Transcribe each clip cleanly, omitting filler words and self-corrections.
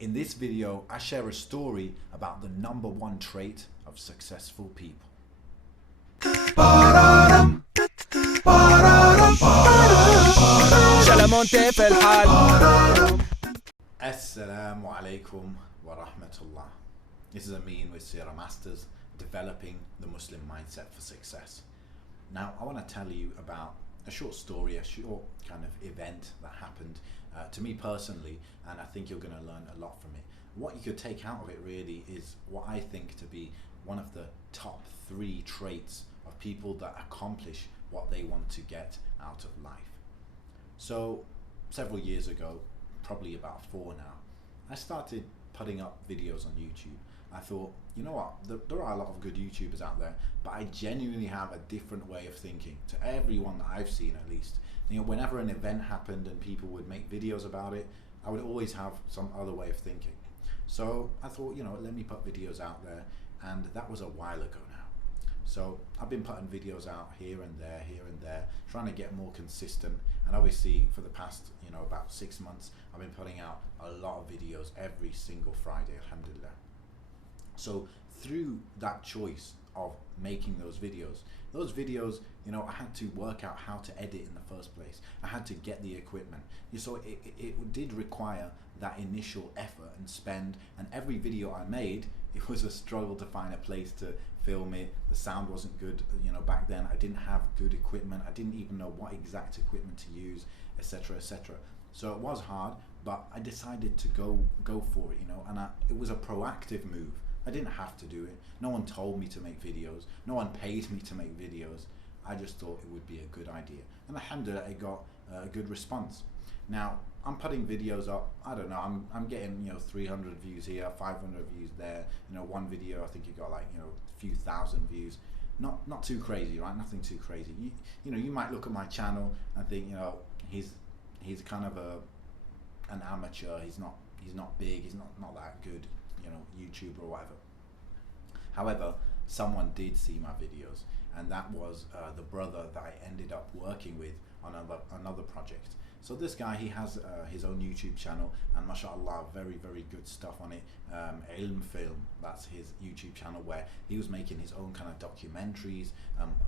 In this video, I share a story about the #1 trait of successful people. Assalamu alaikum wa rahmatullah. This is Amin with Seera Masters, developing the Muslim mindset for success. Now, I want to tell you about a short story, a short kind of event that happened to me personally, and I think you're going to learn a lot from it. What you could take out of it really is what I think to be one of the top 3 traits of people that accomplish what they want to get out of life. So several years ago, probably about 4 now, I started putting up videos on YouTube. I thought, you know what, there are a lot of good YouTubers out there, but I genuinely have a different way of thinking to everyone that I've seen, at least. You know, whenever an event happened and people would make videos about it, I would always have some other way of thinking. So I thought, you know, let me put videos out there, and that was a while ago now. So I've been putting videos out here and there, trying to get more consistent. And obviously for the past, you know, about 6 months, I've been putting out a lot of videos every single Friday, alhamdulillah. So through that choice of making those videos, you know, I had to work out how to edit in the first place. I had to get the equipment. So it did require that initial effort and spend, and every video I made, it was a struggle to find a place to film it. The sound wasn't good, you know, back then. I didn't have good equipment. I didn't even know what exact equipment to use, etc., etc. So it was hard, but I decided to go for it, you know, and it was a proactive move. I didn't have to do it. No one told me to make videos. No one paid me to make videos. I just thought it would be a good idea. And alhamdulillah, it got a good response. Now, I'm putting videos up, I don't know, I'm getting, you know, 300 views here, 500 views there. You know, one video, I think it got like, you know, a few thousand views. Not too crazy, right? Nothing too crazy. You know, you might look at my channel and think, you know, he's kind of an amateur. He's not big. He's not that good, you know, YouTuber or whatever. However, someone did see my videos, and that was the brother that I ended up working with on another project. So this guy, he has his own YouTube channel, and mashallah, very good stuff on it. Ilm Film, that's his YouTube channel, where he was making his own kind of documentaries,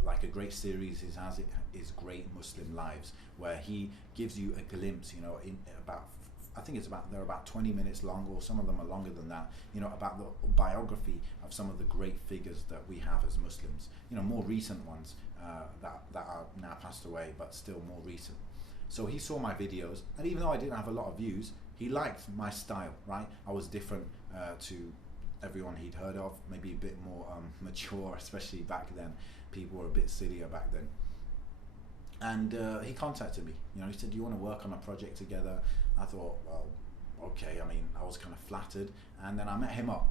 like a great series he has, is Great Muslim Lives, where he gives you a glimpse, you know, in about, I think they're about 20 minutes long, or some of them are longer than that, you know, about the biography of some of the great figures that we have as Muslims, you know, more recent ones that are now passed away, but still more recent. So he saw my videos, and even though I didn't have a lot of views, he liked my style, right? I was different to everyone he'd heard of, maybe a bit more mature, especially back then. People were a bit sillier back then. And he contacted me, you know, he said, do you want to work on a project together? I thought, well, okay, I mean, I was kind of flattered. And then I met him up.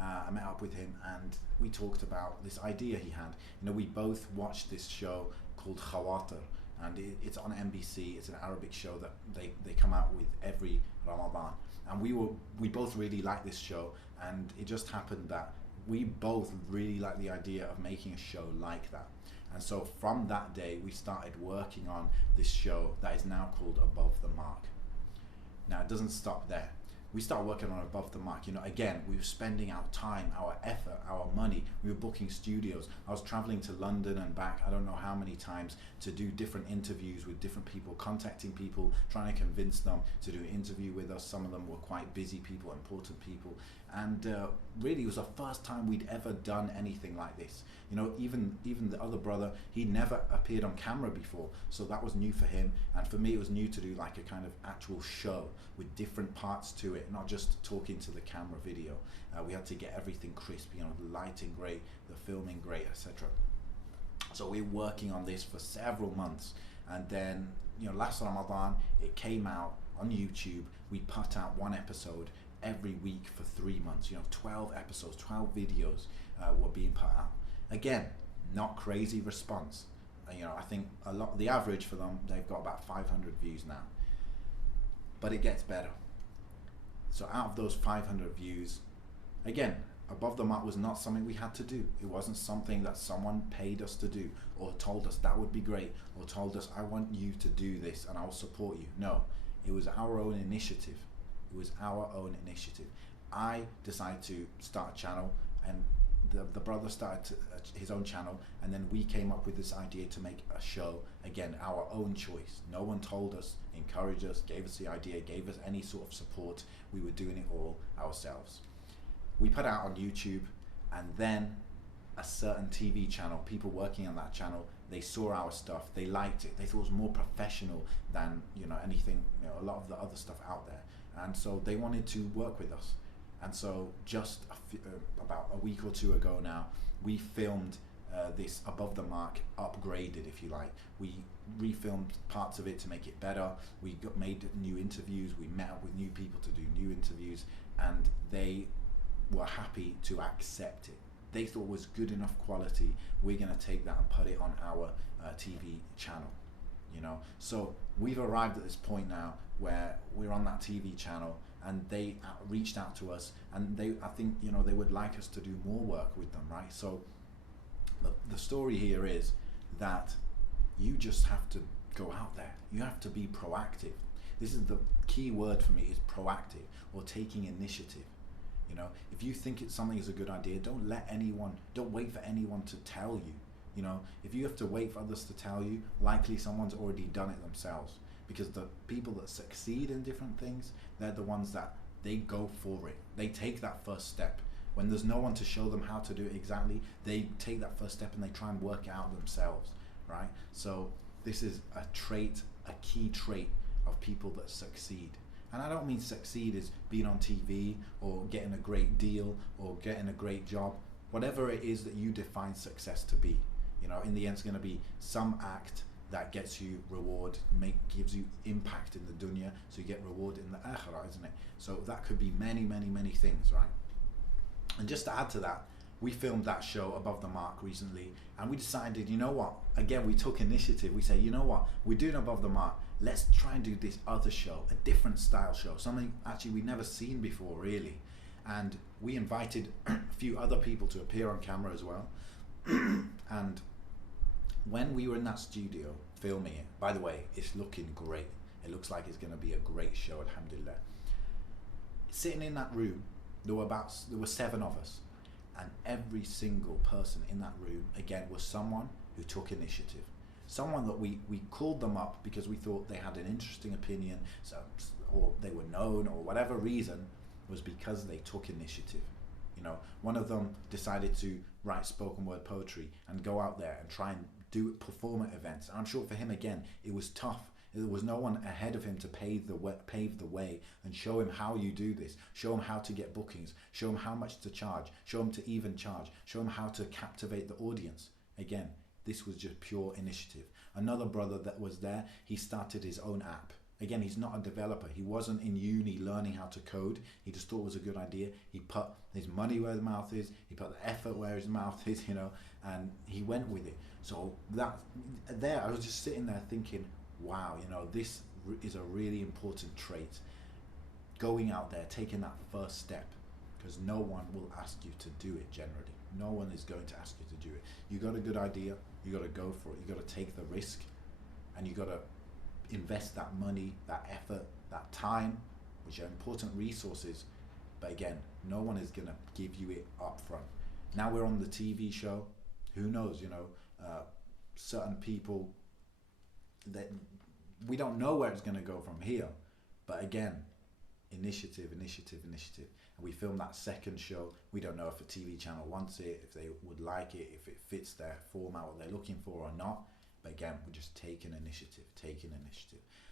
I met up with him, and we talked about this idea he had. You know, we both watched this show called Khawatir, and it's on NBC. It's an Arabic show that they come out with every Ramadan. And we both really liked this show, and it just happened that we both really liked the idea of making a show like that. And so from that day, we started working on this show that is now called Above the Mark. Now, it doesn't stop there. We started working on Above the Mark. You know, again, we were spending our time, our effort, our money. We were booking studios. I was traveling to London and back, I don't know how many times, to do different interviews with different people, contacting people, trying to convince them to do an interview with us. Some of them were quite busy people, important people. And really, it was the first time we'd ever done anything like this. You know, even the other brother, he'd never appeared on camera before, so that was new for him. And for me, it was new to do like a kind of actual show with different parts to it, not just talking to the camera video. We had to get everything crisp, you know, the lighting great, the filming great, etc. So we were working on this for several months, and then, you know, last Ramadan, it came out on YouTube. We put out 1 episode every week for 3 months. You know, 12 episodes, 12 videos were being put out. Again, not crazy response. You know, I think the average for them, they've got about 500 views now. But it gets better. So out of those 500 views, again, Above the Mark was not something we had to do. It wasn't something that someone paid us to do, or told us that would be great, or told us, I want you to do this and I'll support you. No, it was our own initiative. It was our own initiative. I decided to start a channel, and the brother started his own channel, and then we came up with this idea to make a show. Again, our own choice. No one told us, encouraged us, gave us the idea, gave us any sort of support. We were doing it all ourselves. We put it out on YouTube, and then a certain TV channel, people working on that channel, they saw our stuff, they liked it, they thought it was more professional than anything, a lot of the other stuff out there, and so they wanted to work with us. And so just about a week or two ago now, we filmed this Above the Mark upgraded, if you like. We refilmed parts of it to make it better. We made new interviews, we met up with new people to do new interviews, and they were happy to accept it. They thought it was good enough quality. We're going to take that and put it on our TV channel. So we've arrived at this point now where we're on that TV channel, and they reached out to us, and I think they would like us to do more work with them, right? So the story here is that you just have to go out there. You have to be proactive. This is the key word for me, is proactive, or taking initiative. If you think something is a good idea, don't wait for anyone to tell you. If you have to wait for others to tell you, likely someone's already done it themselves. Because the people that succeed in different things, they're the ones that they go for it. They take that first step. When there's no one to show them how to do it exactly, they take that first step and they try and work it out themselves, right? So this is a key trait of people that succeed. And I don't mean succeed as being on TV or getting a great deal or getting a great job. Whatever it is that you define success to be, in the end it's going to be some act that gets you reward, gives you impact in the dunya, so you get reward in the akhirah, isn't it? So that could be many, many, many things, right? And just to add to that, we filmed that show Above the Mark recently, and we decided, again, we took initiative. We say, we're doing Above the Mark, let's try and do this other show, a different style show, something actually we'd never seen before, really. And we invited a few other people to appear on camera as well. And when we were in that studio filming it, by the way, it's looking great. It looks like it's going to be a great show, alhamdulillah. Sitting in that room, there were 7 of us, and every single person in that room, again, was someone who took initiative. Someone that we called them up because we thought they had an interesting opinion, or they were known, or whatever reason, was because they took initiative. One of them decided to write spoken word poetry and go out there and try and perform at events. And I'm sure for him, again, it was tough. There was no one ahead of him to pave the way and show him how you do this, show him how to get bookings, show him how much to charge, show him to even charge, show him how to captivate the audience. Again, this was just pure initiative. Another brother that was there, he started his own app. Again, he's not a developer. He wasn't in uni learning how to code. He just thought it was a good idea. He put his money where his mouth is. He put the effort where his mouth is, and he went with it. So I was just sitting there thinking, wow, this is a really important trait. Going out there, taking that first step, because no one will ask you to do it generally. No one is going to ask you to do it. You got a good idea, you got to go for it. You got to take the risk, and you got to invest that money, that effort, that time, which are important resources. But again, no one is going to give you it up front. Now we're on the TV show. Who knows, certain people, that we don't know where it's going to go from here. But again, initiative. And we filmed that second show. We don't know if a TV channel wants it, if they would like it, if it fits their format, what they're looking for or not. But again, we're just taking initiative.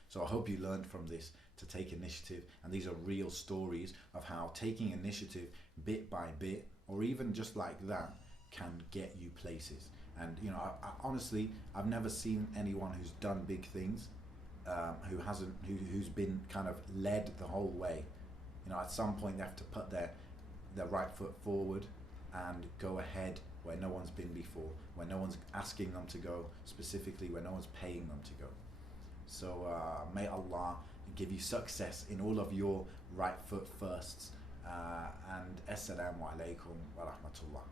So I hope you learned from this to take initiative. And these are real stories of how taking initiative bit by bit, or even just like that, can get you places. And I honestly, I've never seen anyone who's done big things who's been kind of led the whole way. At some point they have to put their right foot forward and go ahead where no one's been before, where no one's asking them to go, specifically where no one's paying them to go. So may Allah give you success in all of your right foot firsts. And Assalamu alaikum wa rahmatullah.